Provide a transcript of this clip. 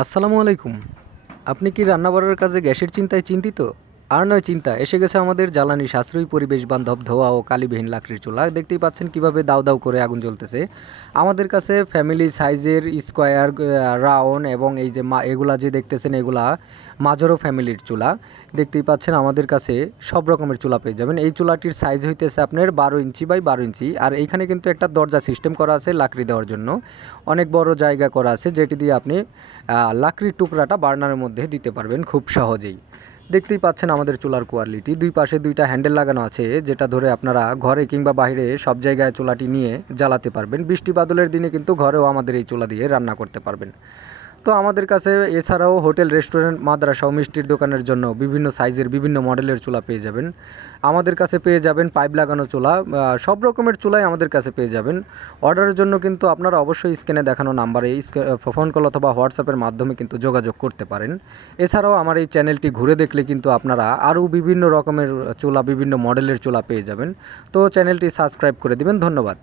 আসসালামু আলাইকুম। আপনি কি রান্নাবাড়ার কাজে গ্যাসের চিন্তায় চিন্তিত? আর নয় চিন্তা, এসে গেছে আমাদের জ্বালানি, সাশ্রয়ী পরিবেশ বান্ধব ধোয়া ও কালিবিহীন লাকড়ির চুলা। দেখতেই পাচ্ছেন কীভাবে দাউ দাউ করে আগুন জ্বলতেছে। আমাদের কাছে ফ্যামিলি সাইজের স্কোয়ার রাউন্ড এবং এই যে মা, এগুলা যে দেখতেছেন, এগুলা মাঝারো ফ্যামিলির চুলা। দেখতেই পাচ্ছেন আমাদের কাছে সব রকমের চুলা পেয়ে যাবেন। এই চুলাটির সাইজ হইতেছে আপনার বারো ইঞ্চি বাই বারো ইঞ্চি। আর এইখানে কিন্তু একটা দরজা সিস্টেম করা আছে লাকড়ি দেওয়ার জন্য। অনেক বড় জায়গা করা আছে যেটি দিয়ে আপনি লাকড়ির টুকরাটা বার্নারের মধ্যে দিতে পারবেন খুব সহজেই। দেখতেই পাচ্ছেন আমাদের চুলার কোয়ালিটি। দুই পাশে দুইটা হ্যান্ডেল লাগানো আছে, যেটা ধরে আপনারা ঘরে কিংবা বাইরে সব জায়গায় চুলাটি নিয়ে জ্বালাতে পারবেন। বৃষ্টি বাদলের দিনে কিন্তু ঘরেও আমাদের এই চুলা দিয়ে রান্না করতে পারবেন। তো আমাদের কাছে এছাড়াও হোটেল, রেস্টুরেন্ট, মাদ্রাসা ও মিষ্টির দোকানের জন্য বিভিন্ন সাইজের, বিভিন্ন মডেলের চুলা পেয়ে যাবেন। আমাদের কাছে পেয়ে যাবেন পাইপ লাগানো চুলা। সব রকমের চুলাই আমাদের কাছে পেয়ে যাবেন। অর্ডারের জন্য কিন্তু আপনারা অবশ্যই স্ক্রিনে দেখানো নাম্বারে ফোন কল অথবা হোয়াটসঅ্যাপের মাধ্যমে কিন্তু যোগাযোগ করতে পারেন। এছাড়াও আমার এই চ্যানেলটি ঘুরে দেখলে কিন্তু আপনারা আরও বিভিন্ন রকমের চুলা, বিভিন্ন মডেলের চুলা পেয়ে যাবেন। তো চ্যানেলটি সাবস্ক্রাইব করে দিবেন। ধন্যবাদ।